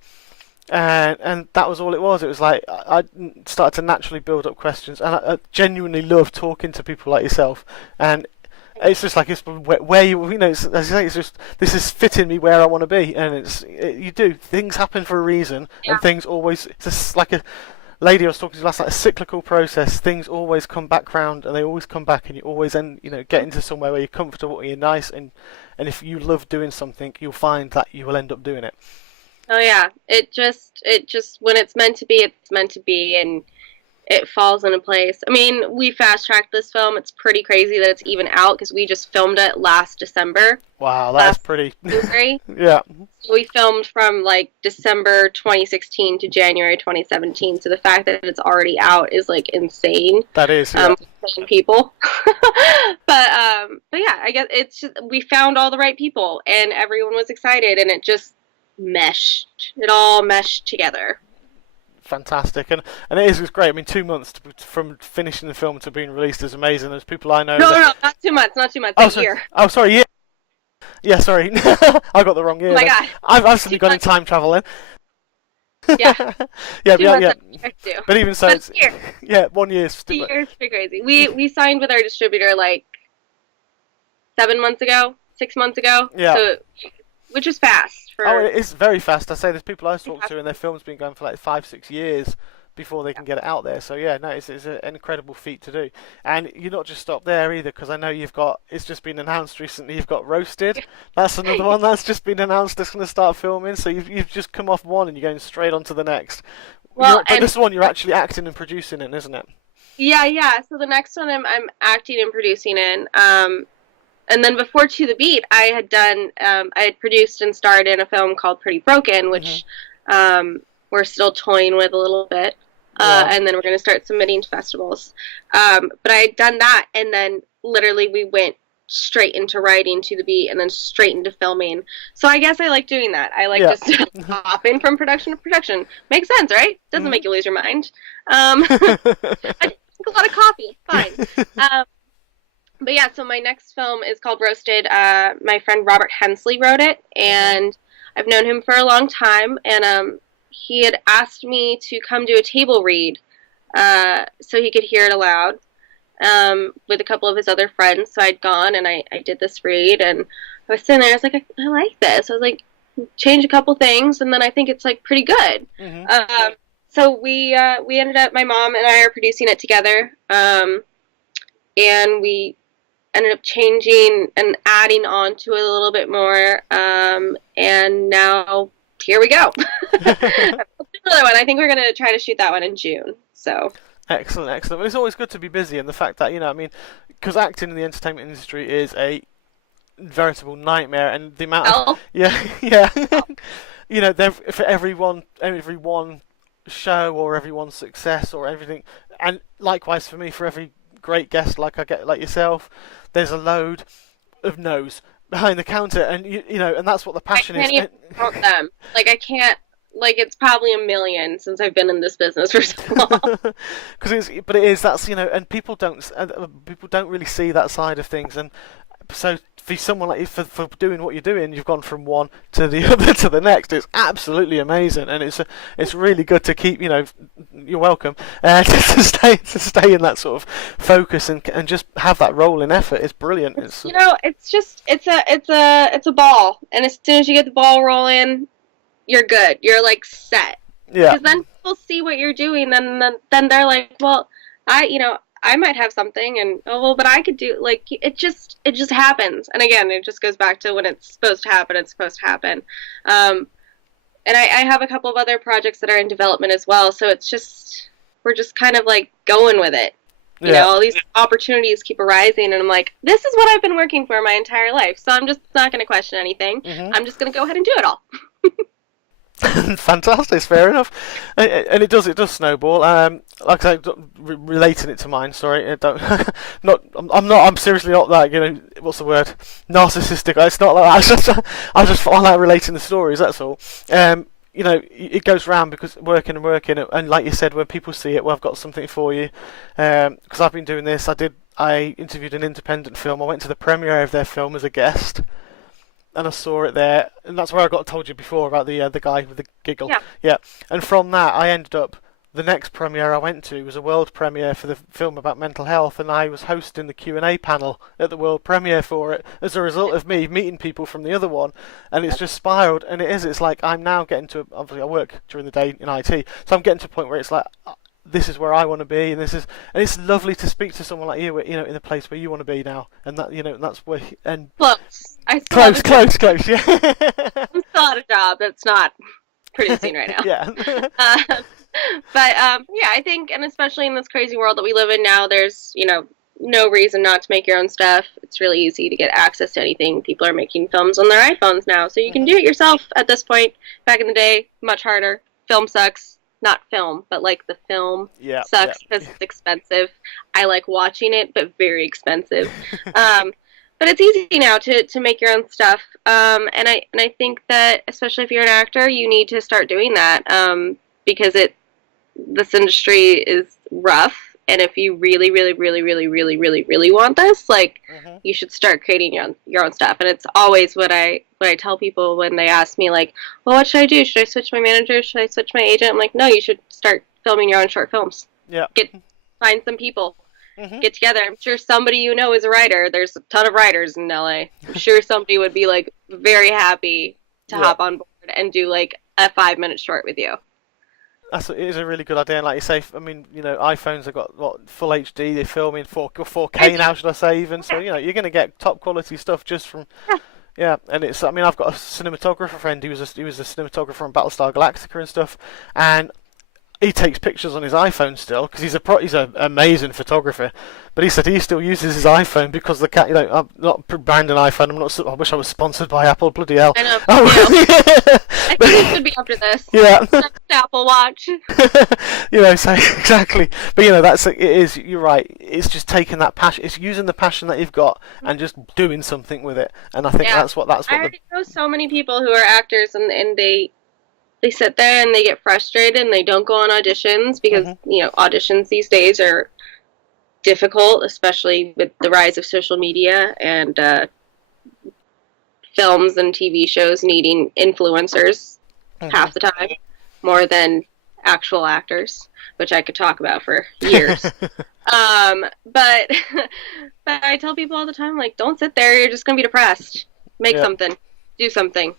and that was all it was. It was like I started to naturally build up questions, and I genuinely love talking to people like yourself. And it's just like it's where you as I say, it's just this is fitting me where I want to be, and you do things happen for a reason, and things always it's just like a lady I was talking to last night, a cyclical process. Things always come back round, and they always come back, and you always get into somewhere where you're comfortable, and you're nice, and if you love doing something, you'll find that you will end up doing it. Oh yeah, it just when it's meant to be, it's meant to be, and it falls into place. I mean, we fast-tracked this film. It's pretty crazy that it's even out because we just filmed it last December. Wow, that's pretty... Yeah. So we filmed from, like, December 2016 to January 2017, so the fact that it's already out is, like, insane. That is, yeah. People. But yeah, I guess it's just, we found all the right people, and everyone was excited, and it just meshed. It all meshed together. Fantastic, and it's great. I mean, 2 months from finishing the film to being released is amazing. There's people I know. No, not 2 months, not 2 months. Oh, a year. Oh, sorry, year. Yeah, sorry, I got the wrong year. Oh my God, I've suddenly gone in time travel then. Yeah, yeah. But even so, it's 1 year. 2 years pretty crazy. We signed with our distributor like 7 months ago, 6 months ago. Yeah. So, which is fast. It is very fast. I say there's people I've talked to and their film's been going for like 5-6 years before they can get it out there. So yeah, no, it's an incredible feat to do. And you're not just stopped there either, because I know it's just been announced recently, you've got Roasted. That's another one that's just been announced that's going to start filming. So you've just come off one and you're going straight on to the next. But this one you're actually acting and producing in, isn't it? Yeah. So the next one I'm acting and producing in. And then before To the Beat, I had produced and starred in a film called Pretty Broken, which we're still toying with a little bit. Yeah. and then we're going to start submitting to festivals. But I had done that, and then literally we went straight into writing to the beat and then straight into filming. So I guess I like doing that. I like Yeah. just hopping from production to production. Makes sense, right? Doesn't make you lose your mind. I drink a lot of coffee. It's fine. But yeah, so my next film is called Roasted. My friend Robert Hensley wrote it, and I've known him for a long time, and he had asked me to come do a table read so he could hear it aloud with a couple of his other friends. So I'd gone and I did this read, and I was sitting there. I was like, I like this. I was like, change a couple things, and then I think it's like pretty good. So we ended up. My mom and I are producing it together, and we ended up changing and adding on to it a little bit more, and now here we go. Another one. I think we're going to try to shoot that one in June. So. Excellent, excellent. Well, it's always good to be busy, and the fact that, I mean, because acting in the entertainment industry is a veritable nightmare, and the amount of yeah, for every one show or every one success or everything, and likewise for me, for every great guest like I get, like yourself, there's a load of no's behind the counter, and and that's what the passion is. I can't even count them. Like I can't. Like it's probably a million since I've been in this business for so long. But it is, that's and people don't really see that side of things, and so for someone like you, for doing what you're doing, you've gone from one to the other to the next. It's absolutely amazing, and it's really good to keep. You're welcome to stay in that sort of focus and just have that rolling effort. It's brilliant. It's it's a ball, and as soon as you get the ball rolling, you're good. You're like set. Yeah. Because then people see what you're doing, then they're like, well, I might have something, and but I could do, like, it just happens. And again, it just goes back to when it's supposed to happen. It's supposed to happen. And I have a couple of other projects that are in development as well. So we're just kind of like going with it. You know, all these opportunities keep arising, and I'm like, this is what I've been working for my entire life. So I'm just not going to question anything. I'm just going to go ahead and do it all. Fantastic, fair enough, and it does snowball. Like I said, relating it to mine. Sorry, I'm seriously not that. What's the word? Narcissistic. It's not like that. I like relating the stories. That's all. It goes round because working, and like you said, when people see it, well, I've got something for you. Because I've been doing this. I interviewed an independent film. I went to the premiere of their film as a guest. And I saw it there, and that's where I told you before about the guy with the giggle. Yeah. And from that, I ended up, the next premiere I went to was a world premiere for the film about mental health, and I was hosting the Q&A panel at the world premiere for it as a result of me meeting people from the other one, and it's just spiraled. And it's like I'm now getting to, obviously I work during the day in IT, so I'm getting to a point where it's like, this is where I want to be, and it's lovely to speak to someone like you, in the place where you want to be now, and that, that's where, and close, yeah. I'm still at a job that's not producing right now. Yeah. But I think, and especially in this crazy world that we live in now, there's no reason not to make your own stuff. It's really easy to get access to anything. People are making films on their iPhones now, so you can do it yourself at this point. Back in the day, much harder. Film sucks. Not film, but like the film sucks because it's expensive. I like watching it, but very expensive. But it's easy now to make your own stuff. And I think that especially if you're an actor, you need to start doing that because this industry is rough. And if you really, really, really, really, really, really, really want this, you should start creating your own stuff. And it's always what I tell people when they ask me, like, well, what should I do? Should I switch my manager? Should I switch my agent? I'm like, no, you should start filming your own short films. Yeah. Find some people. Get together. I'm sure somebody is a writer. There's a ton of writers in LA. I'm sure somebody would be like very happy to hop on board and do like a 5-minute short with you. It is a really good idea, and like you say, I mean, iPhones have got full HD. They film in 4K now, should I say? Even so, you're going to get top quality stuff just from. Yeah, and it's. I mean, I've got a cinematographer friend. He was a cinematographer on Battlestar Galactica and stuff, and he takes pictures on his iPhone still because he's an amazing photographer. But he said he still uses his iPhone because the cat. I'm not branding iPhone. I'm not. I wish I was sponsored by Apple. Bloody hell! I know. Oh. I think it should be after this. Yeah. Apple Watch. So exactly. But that's it is. You're right. It's just taking that passion. It's using the passion that you've got and just doing something with it. And I think that's what. I already know so many people who are actors and they sit there and they get frustrated and they don't go on auditions because, auditions these days are difficult, especially with the rise of social media and films and TV shows needing influencers half the time more than actual actors, which I could talk about for years. But I tell people all the time, like, don't sit there. You're just going to be depressed. Make something. Do something.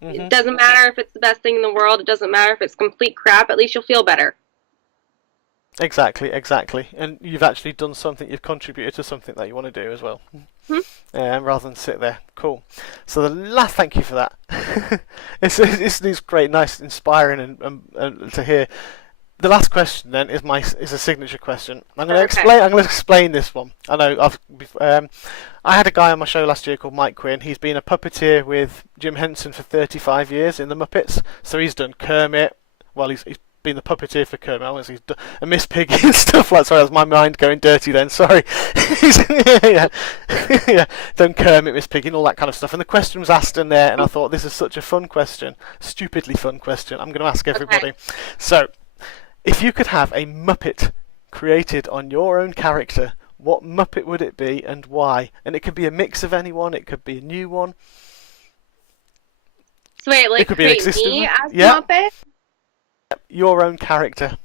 It doesn't matter if it's the best thing in the world. It doesn't matter if it's complete crap. At least you'll feel better. Exactly. And you've actually done something. You've contributed to something that you want to do as well. Rather than sit there. Cool. So the last thank you for that. it's great, nice, inspiring, and to hear. The last question then is a signature question. I'm going to explain this one. I know I had a guy on my show last year called Mike Quinn. He's been a puppeteer with Jim Henson for 35 years in the Muppets. So he's done Kermit. Well, he's been the puppeteer for Kermit. He's done a Miss Piggy and stuff like that. Sorry, that was my mind going dirty then. Sorry. Done Kermit, Miss Piggy, and all that kind of stuff. And the question was asked in there, and I thought this is such a fun question, stupidly fun question. I'm going to ask everybody. So. If you could have a Muppet created on your own character, what Muppet would it be and why? And it could be a mix of anyone, it could be a new one. So wait, like, it could be an existing me one. as Muppet? Your own character.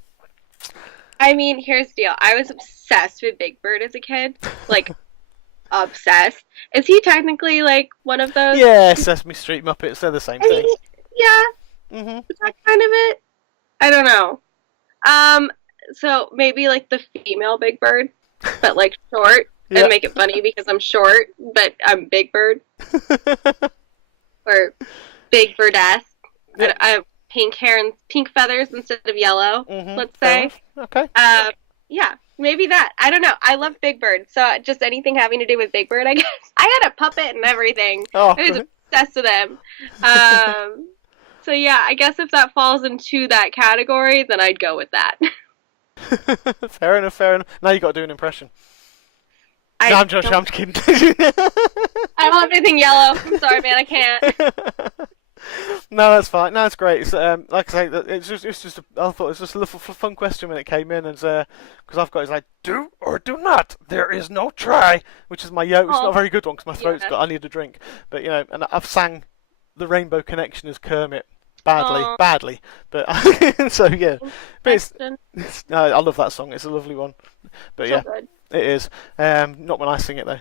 I mean, here's the deal. I was obsessed with Big Bird as a kid. Like, obsessed. Is he technically, like, one of those? Yeah, Sesame Street Muppets, they're the same thing. Yeah. Is that kind of it? I don't know. So maybe like the female Big Bird, but like short, and make it funny because I'm short, but I'm Big Bird. Or Big Birdess. I have pink hair and pink feathers instead of yellow, let's say. Okay. Yeah, maybe that. I don't know. I love Big Bird, so just anything having to do with Big Bird, I guess. I had a puppet and everything. I was obsessed with him. So yeah, I guess if that falls into that category, then I'd go with that. Fair enough. Now you got to do an impression. No, I'm joking. I'm kidding. I don't have anything yellow. I'm sorry, man. I can't. No, that's fine. No, it's great. It's, like I say, I thought it was just a little fun question when it came in, and because I've got it's like do or do not. There is no try, which is my It's not a very good one because my throat's got. I need a drink, but and I've sang the Rainbow Connection as Kermit. Badly, but so yeah. But I love that song. It's a lovely one. But so good. It is. Not when I sing it though.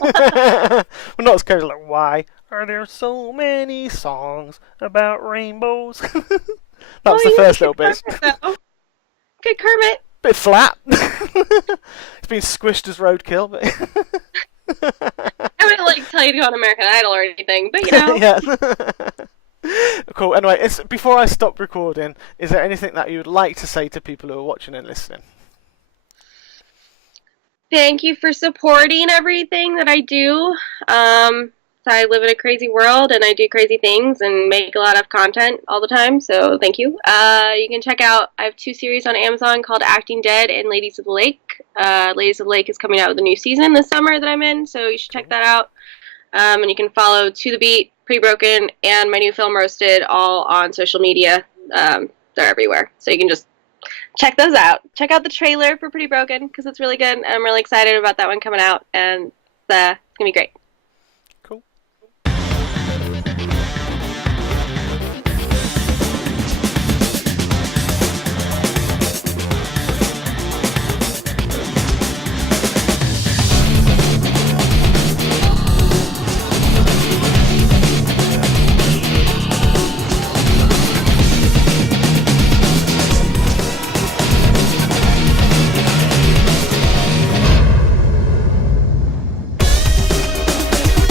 Well, not as casual. Like, why are there so many songs about rainbows? That's the first little bit. Good Kermit. Bit flat. It's been squished as roadkill, but. I wouldn't like tell you to go on American Idol or anything, but yeah. Cool. Anyway, before I stop recording, is there anything that you would like to say to people who are watching and listening? Thank you for supporting everything that I do. I live in a crazy world and I do crazy things and make a lot of content all the time, so thank you. You can check out, I have 2 series on Amazon called Acting Dead and Ladies of the Lake. Ladies of the Lake is coming out with a new season this summer that I'm in, so you should check that out. And you can follow To The Beat, Pretty Broken, and my new film Roasted all on social media. They're everywhere, so you can just check those out. Check out the trailer for Pretty Broken because it's really good, and I'm really excited about that one coming out, and it's going to be great.